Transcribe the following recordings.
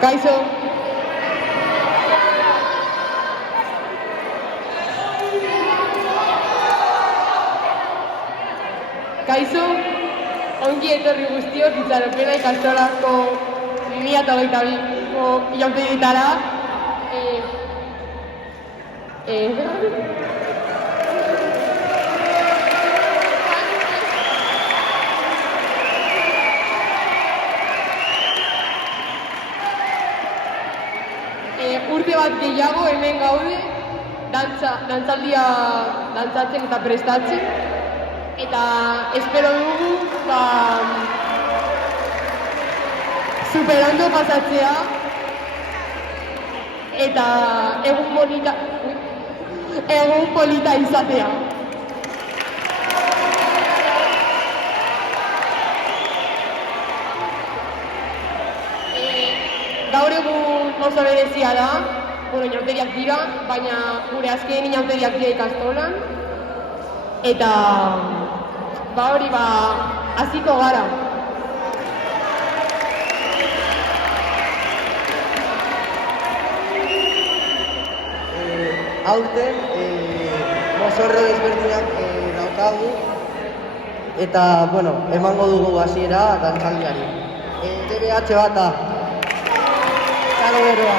Kaixo. Kaixo, ongi etorri guztiok itxaropena ikastolako 2022ko ilauntegietara. Urte bat gehiago hemen gaude, dantzaldia dantzatzen eta prestatzen. Eta espero dugu, superando pasatzea eta egun polita izatea. Gaur egun oso berezia da, inauteriak dira, baina gure azken inauteriak dira ikastolan. Eta hasiko gara. Aurten, mozorro desberdinak daukagu, eta, emango dugu hasiera dantzaldiari. DBH bata, karo beroa.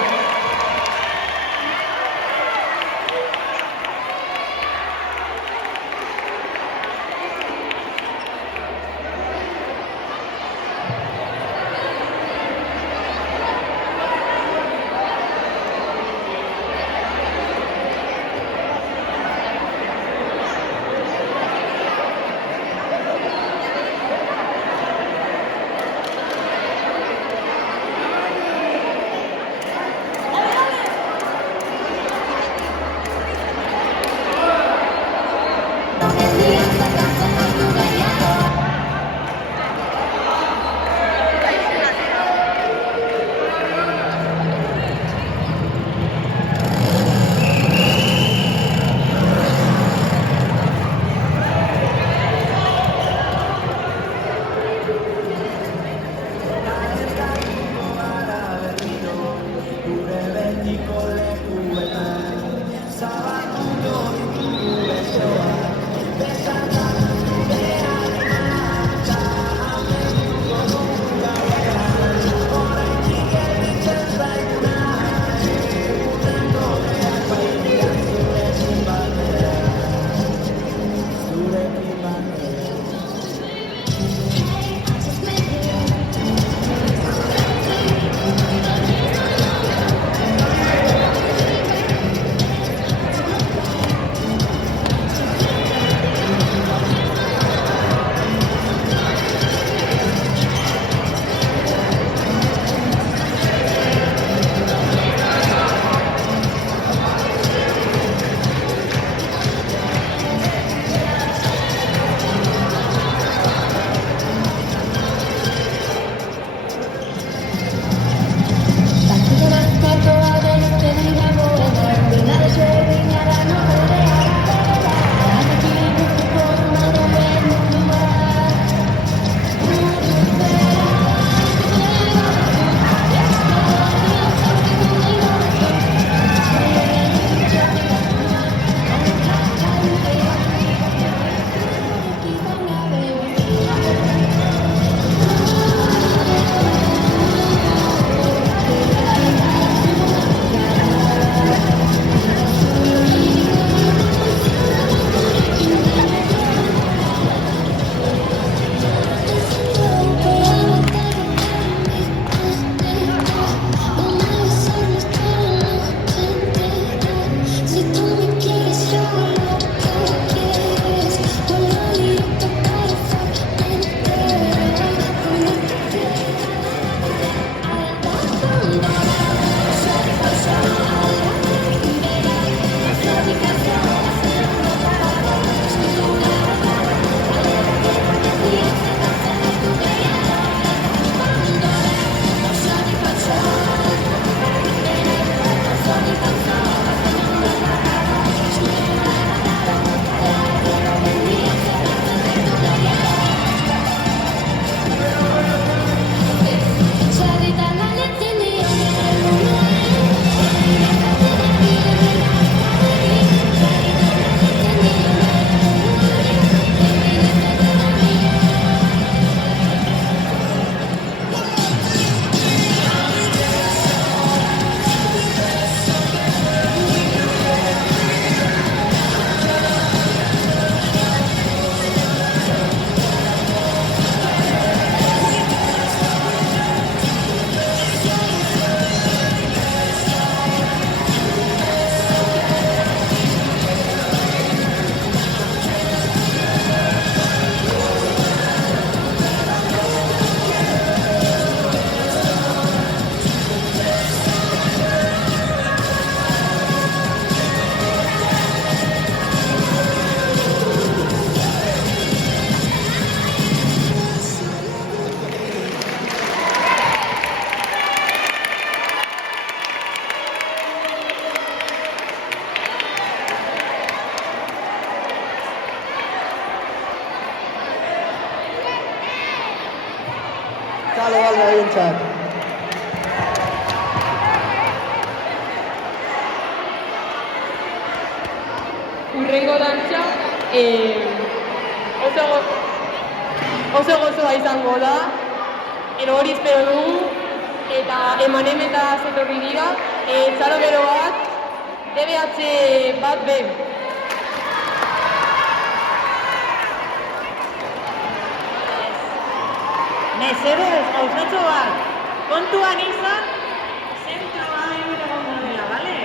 Vale, nahientzat. Urrengo dantza oso gozoa izango da, ero hori espero dugu, eta emanem eta zetorri dira, txalo bero bat, DBH bat B. Mesedez, gauzatxo bat, kontuan izan, zentroa egongo dela, bale?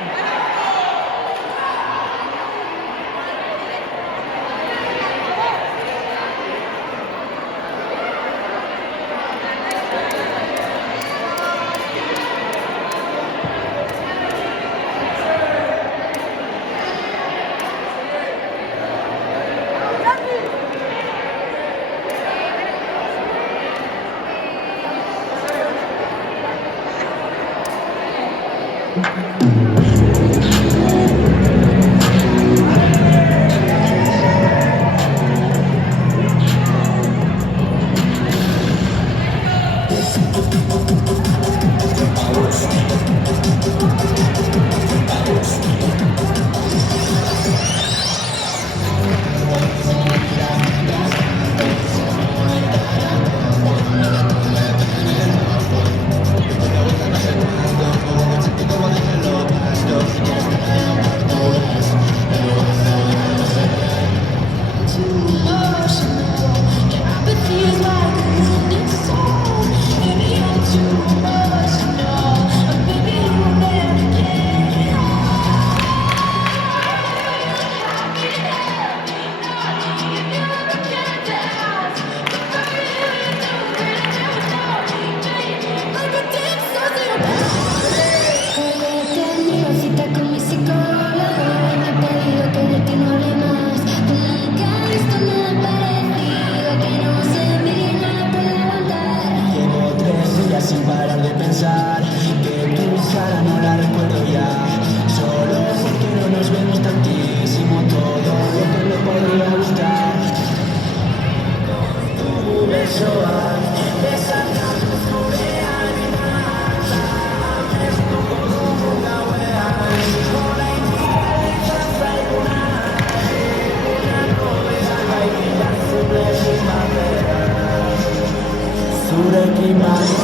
Sin parar de pensar que tu cara no la recuerdo ya. Solo porque no nos vemos tantísimo, todo lo que me podría gustar. Tu beso hay, esa luz real, es como una wea, con la indiferencia una novela y la sublime primavera.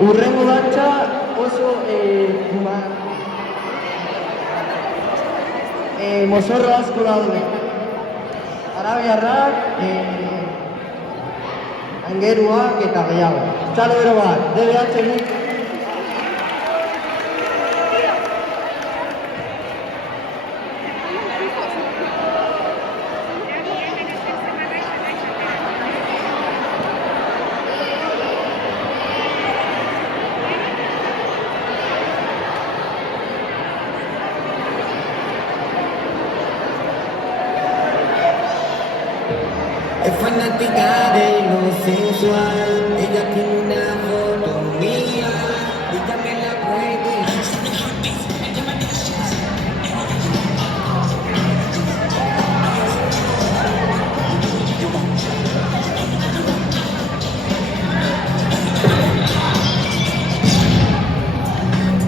Urrengo dantza oso mozorro asko daude. Arabiarrak, aingeruak eta gehiago. Txalo bero bat, DBH nik. Es fanática de lo sensual, ella tiene una foto mía, ella me la puede.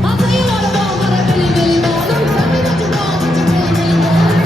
I'll tell you what I want, what I really, really want. Don't tell me what you want, what you really, really want.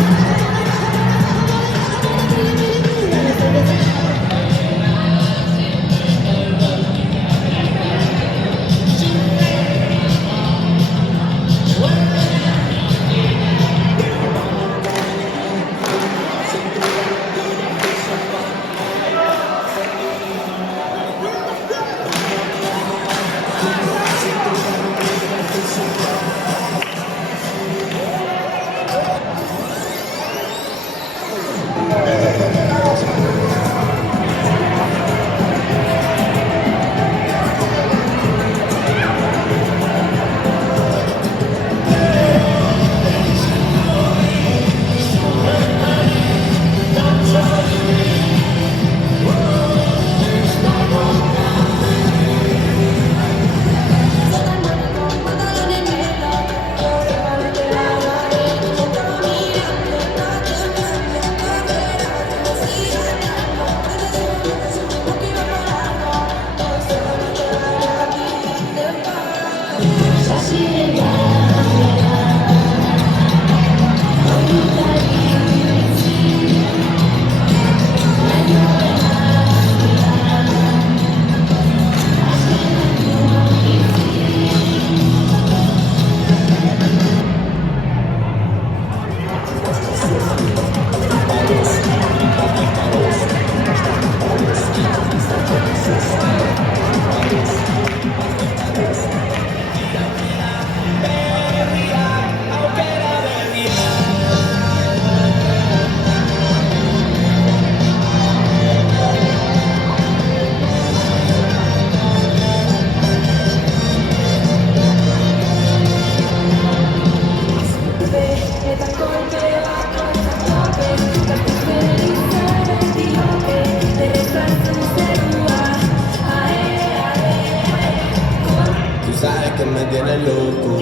Que me tiene loco,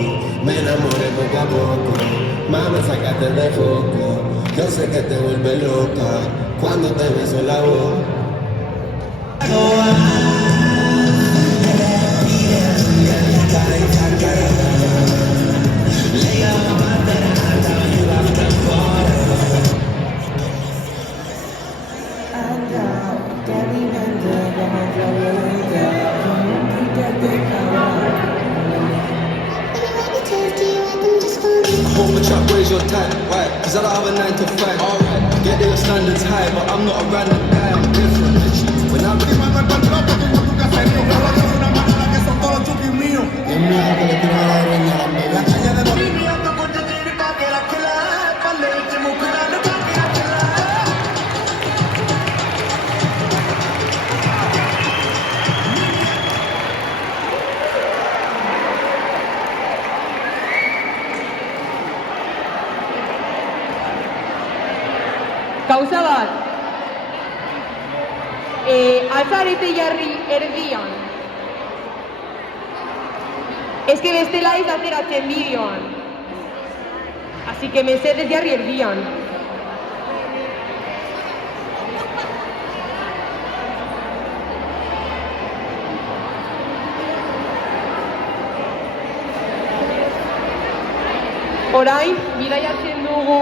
me enamoré poco a poco, mami sácate de foco, yo sé que te vuelve loca, cuando te beso la voz. Hold my trap, raise your type, right? Cause I don't have a 9 to 5. Alright, get your standards high, but I'm not a random guy, I'm different. When I'm Gauza bat, altzarete jarri erdian. Ez que bestela ez ateratzen bideoan. Así que mesedez jarri erdian. Orain, bidaiatzen dugu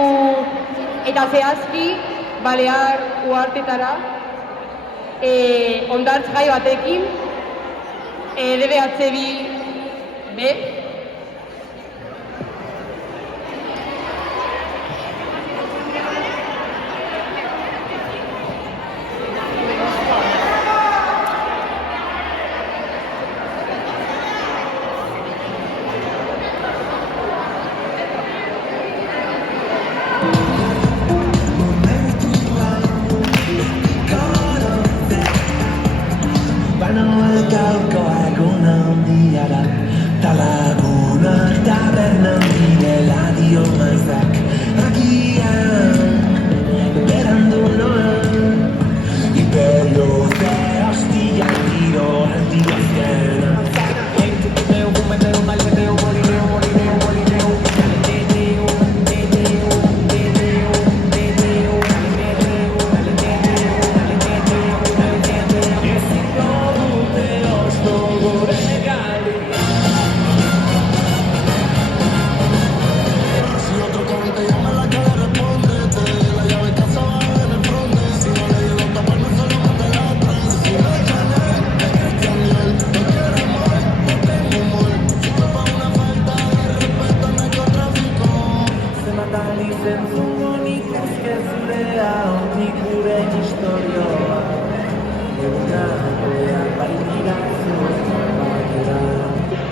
eta zehazki Balear uhartetara hondartz gai batekin DBH B.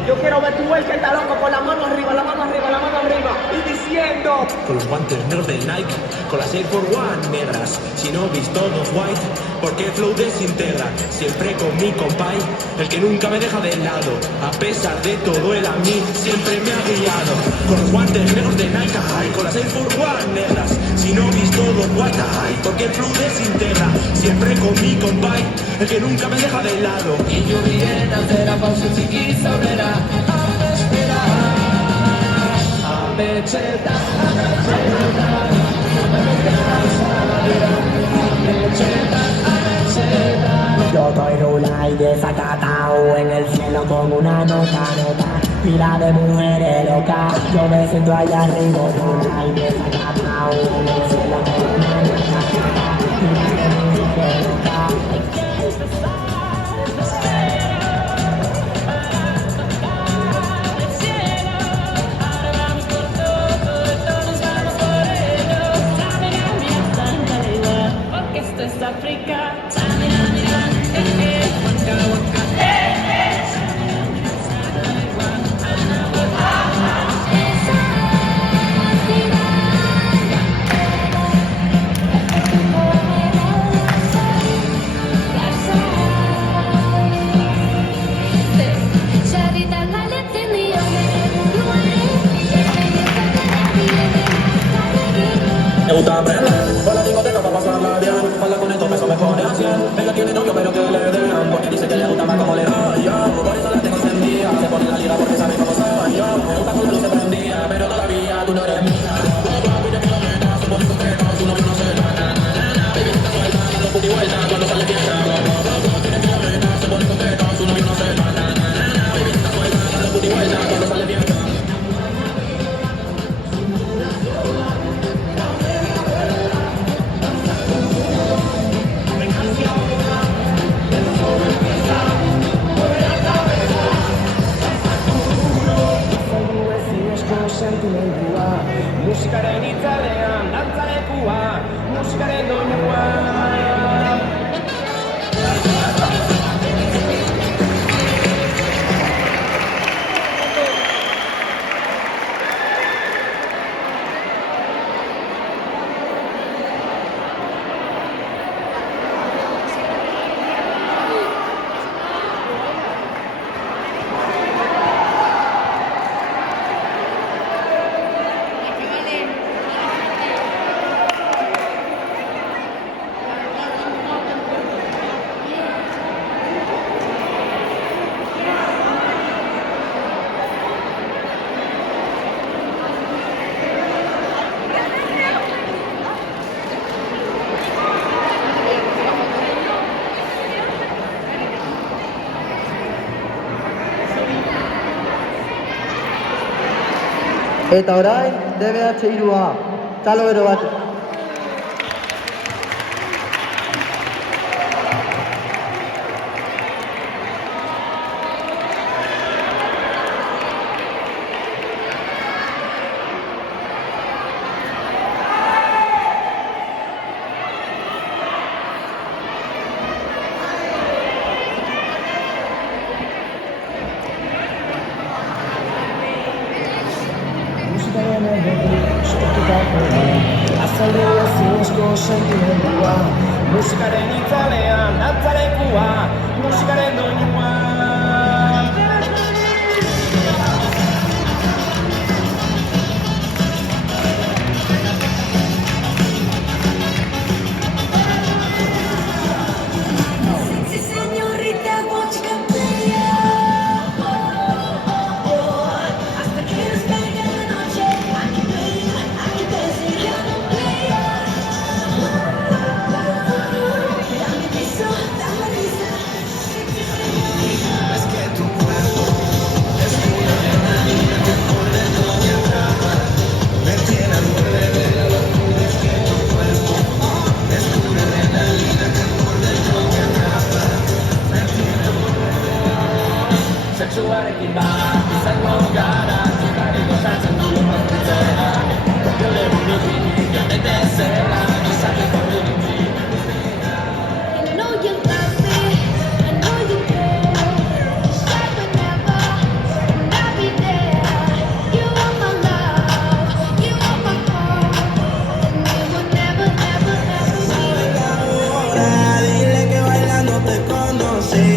Yo quiero ver tu güey que está loco con la mano arriba, la mano arriba, la mano arriba y diciendo con los guantes negros de Nike, con las Air Force One negras, si no visto todos white, porque el flow desintegra, siempre con mi compay, el que nunca me deja de lado, a pesar de todo él a mí siempre me ha guiado, con los guantes negros de Nike, ay, con las Air Force One negras, si no visto todos white, ay, porque el flow desintegra, siempre con mi compay, el que nunca me deja de lado, y yo bien hacer a pausa chiquis obrera, a esperar, a mecheta, yo estoy rula y desacatao en el cielo con una nota, pila de mujeres locas, yo me siento allá arriba, rula y desacatao en el cielo con una nota, pila de mujeres locas. Me gusta aprender, por la discoteca para pasarla bien, habla con estos pesos me pone a 100, ella tiene novio pero que le den, porque dice que le gusta más como le doy yo, por eso la tengo encendida, se pone en la liga porque sabe cómo soy yo, me gusta cuando luz se prendía, pero todavía tú no eres mía, papi, te quiero nena, se pone contenta, su novio no se da, baby, está suelta, dando puti vuelta, cuando sale fiesta, papi, te quiero nena, se pone contenta, su novio no se da, baby, está suelta, dando puti vuelta, cuando sale fiesta. Musikaren itzalean, dantzalekua, musikaren doinua. Eta orain, DBH irua, txalo bero bat. Azaldu zinezko sentimendua, musikaren itzalean dantzalekua, musikaren doinua. Sí, señorita, what you can play. Hasta que nos caiga la noche, aquí play, aquí dancing, ya no play. Dame beso, dame risa. Es que tu cuerpo es una adrenalina que por dentro me atrapa, me tiene al borde. Es que tu cuerpo es una adrenalina que por dentro me atrapa, me tiene al borde. Sexuarekin bat, izango gara, zikari gozatzen du bakoitzera. Jode burutik, jatete zela, izateko burutik. I know you love me, I know you care. Say whenever, and I'll be there. You are my love, you are my heart, and we will never, ever, ever be apart. Dile que bailando te conocí.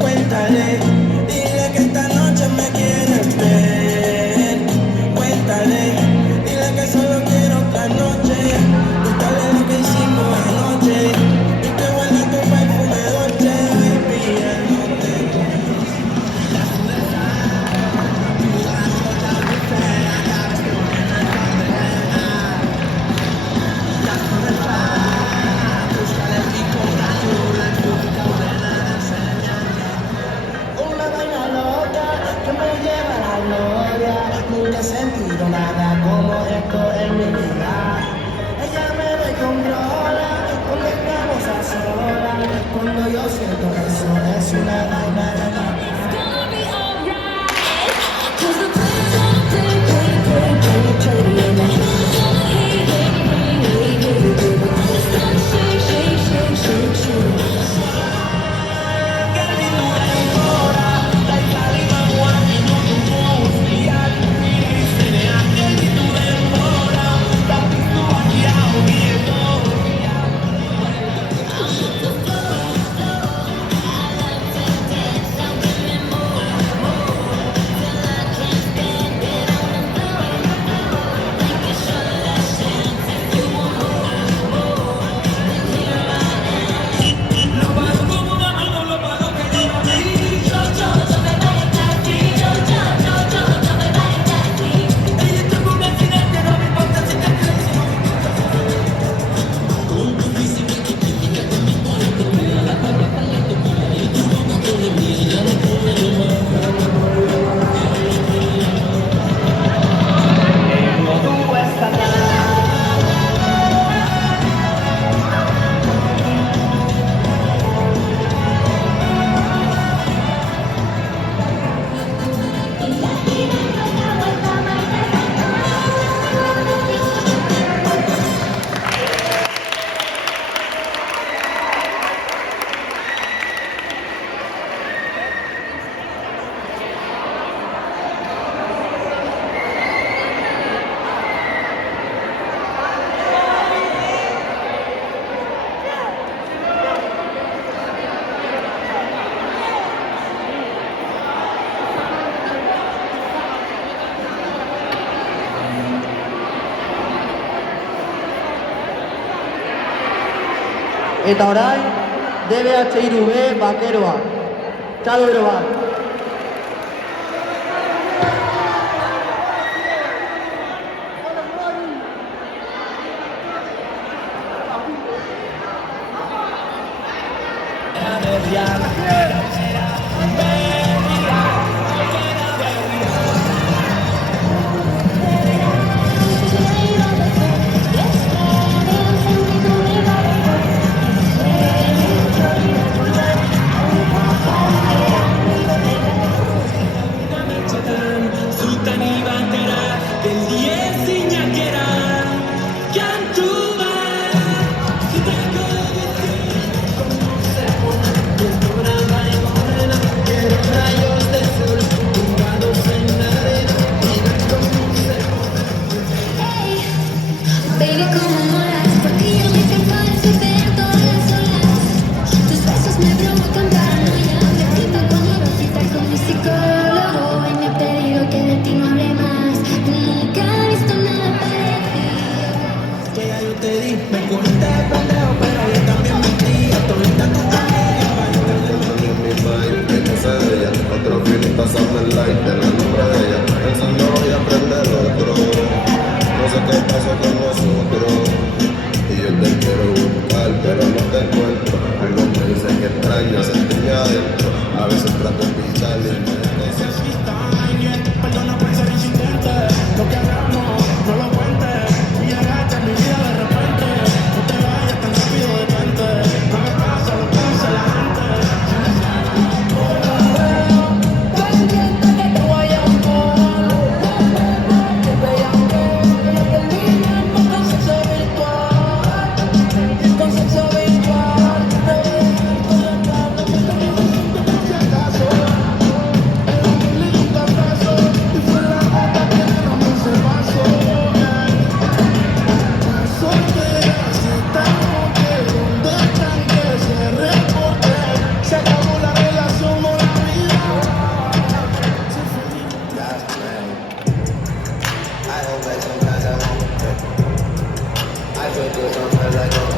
Cuéntale, dile que esta noche me quieres ver. Cuéntale, dile que solo quiero otra noche. Cuéntale lo que hicimos anoche. Y que huele tu perfume dolce, baby, el hotel. Una vaina loca que me lleva a la gloria. Nunca he sentido nada como esto en mi vida. Ella me descontrola cuando estamos a solas. Cuando yo siento eso es una vaina loca. It's gonna be alright. 'Cause the players all play, play, play, play, play, and the haters gonna hate, hate, hate, hate, hate, hate. It's gonna shake, shake, shake, shake, shake. Eta orain, DBH3B bakeroa. Txalo bero bat. Sultani batera, del 10 Iñakera, Kantuba, Zutako, En mi mind, que no sé de ella. Otro feeling, pasando el light en el nombre de ella. Pensando voy a aprender otro. No sé qué pasó con nosotros. Y yo te quiero buscar, pero no te encuentro. Algo me dice que extraño sentirme adentro. A veces trato de pichar y me necesita alguien. Perdona por ser insistente. Lo que hagamos, no lo cuentes. Y llegaste en mi vida de repente. No te vayas tan rápido de mente. No me pasa lo que dice la gente. Pendiente que te voy a amar. Te voy a amar. En línea con sexo virtual. Con sexo virtual. Te voy a amar. Si acaso, era un lindo abrazo. Y fue la gota que no me hizo paso. Soltera, si estamos que donde están que se reporte. Se acabó la relación o la vida. I hope that sometimes I won't. I feel good sometimes I don't.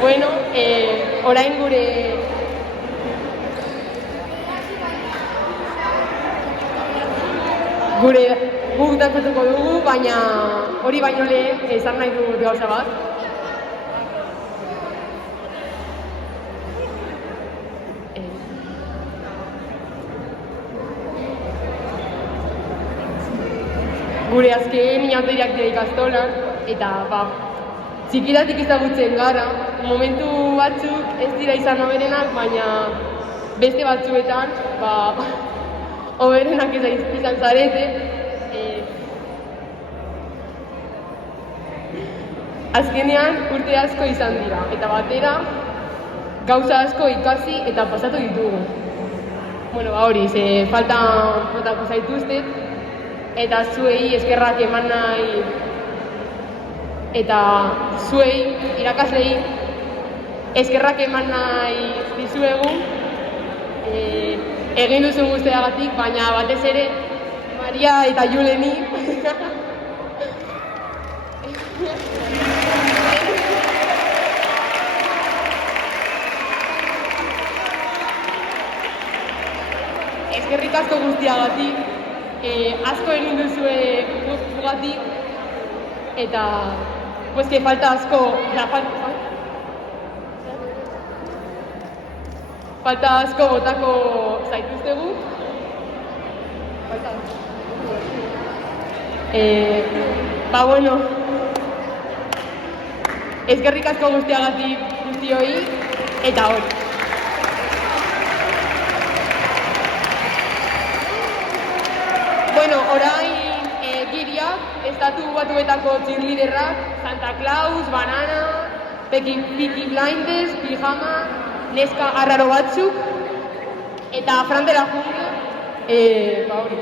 Bueno, orain guk dantzatuko dugu, baina hori baino lehen esan nahi dut gauza bat. Gure azken inauteriak dira ikastolan, eta txikitatik ezagutzen gara, momentu batzuk ez dira izan hoberenak, baina beste batzuetan, hoberenak izan zarete. Azkenean urte asko izan dira, eta batera gauza asko ikasi eta pasatu ditugu. Bueno, hori, faltan botako zaituztet, eta zuei eskerrak eman nahi, eta zuei, irakaslei, eskerrak eman nahi dizuegu, egin duzun guztiagatik, baina batez ere, Maria eta Juleni. Eskerrik asko guztiagatik, asko egin duzue gugatik, eta pues que falta asko, falta asko botako zaituztegu. Bueno, eskerrik asko guztiagatik guztioi, eta hori. Bueno, orain giriak, estatu batuetako cheerleaderrak, Santa Claus, Banana, Peaky Blinders, Pijama, Neska arraro batzuk, eta Fran de la Jungla, hori.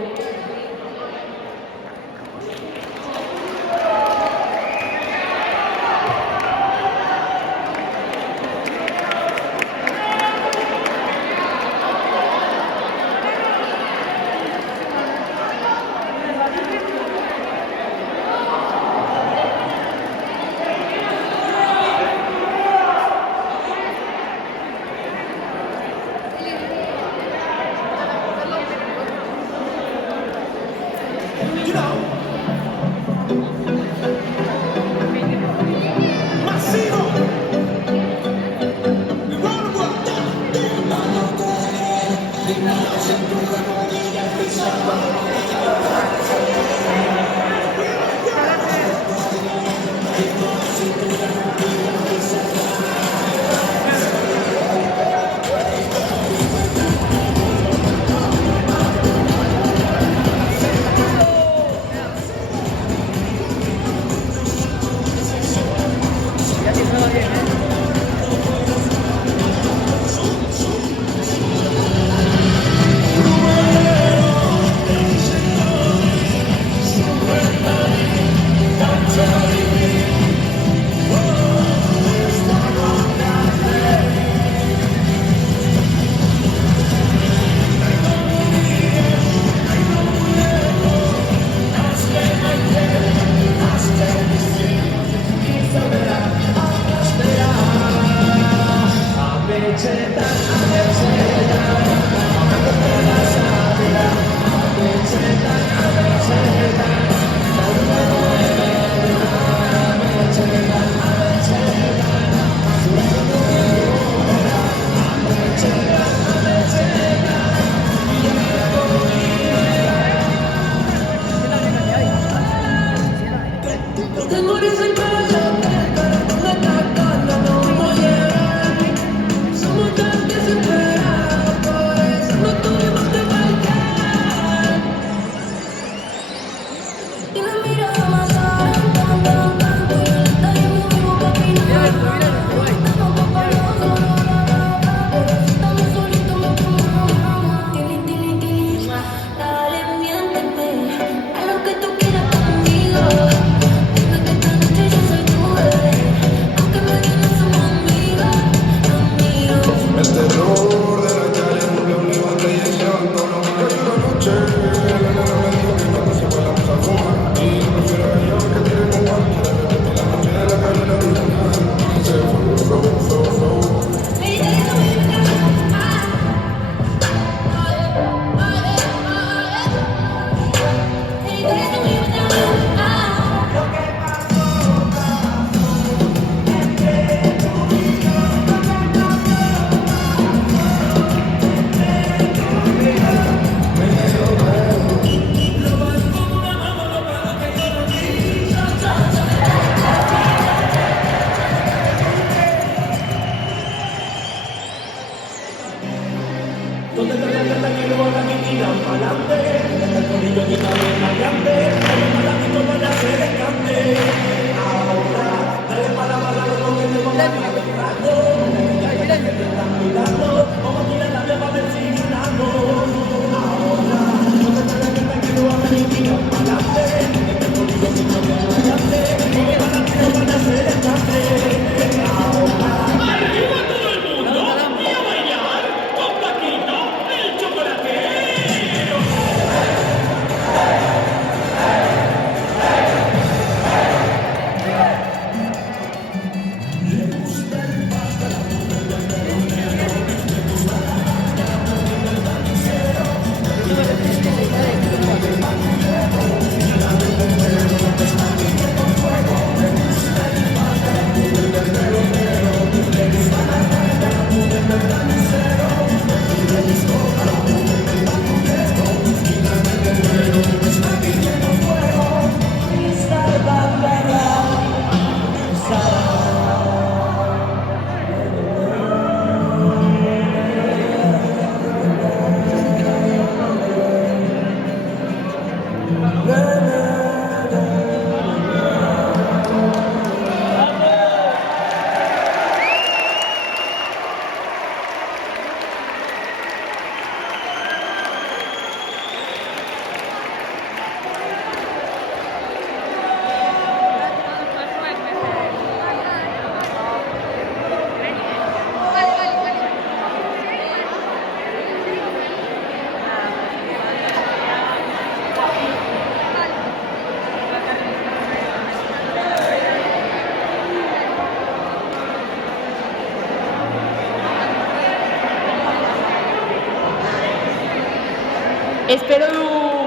Espero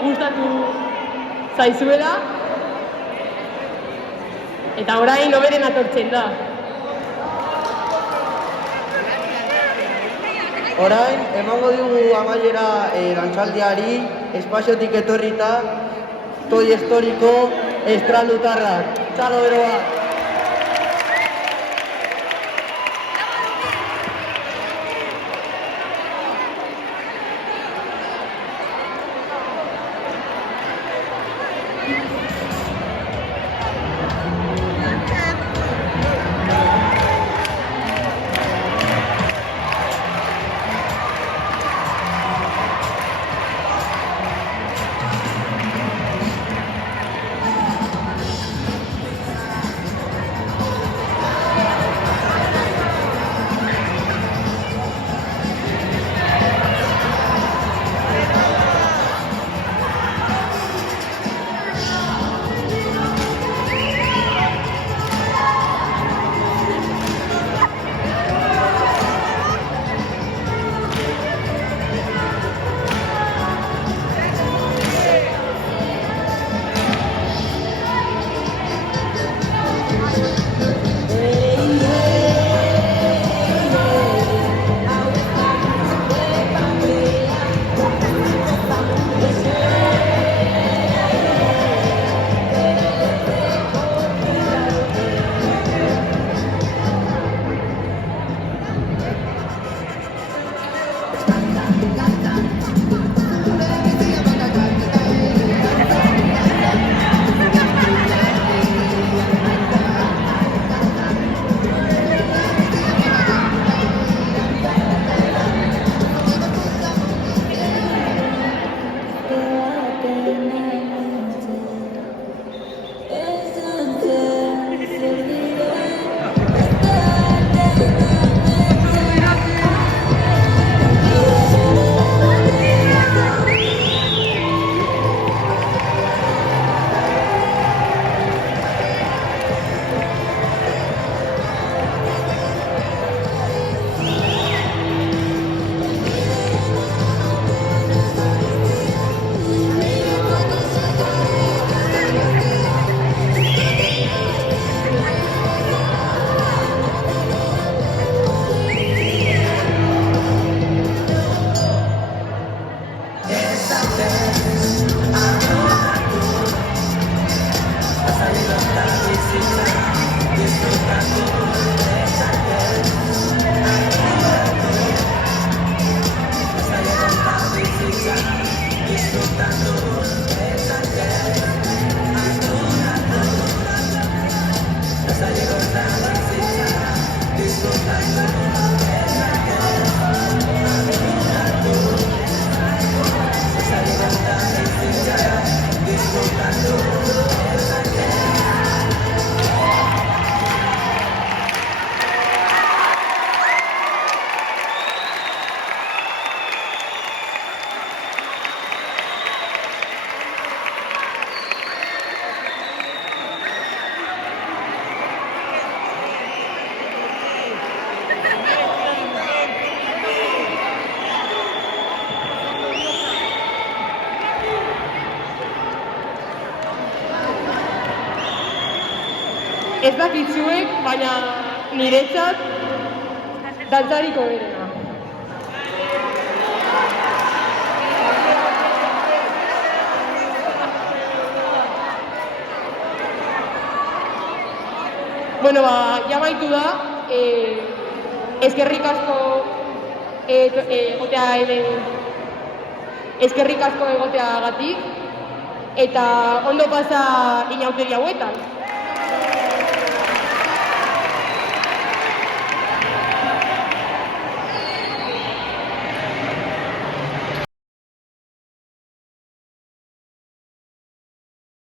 gustatu zaizuela. Eta orain noberen atortzen da. Orain, emango digu amaiera dantzaldiari, espaziotik etorrita, Toy Storyko estraldutarrak. Txalo beroak! Ez dakitzuek, baina niretzat dantzariko berena. Bueno, ja maitu da, eskerrik asko egoteagatik, eta ondo pasa inauteri hauetan.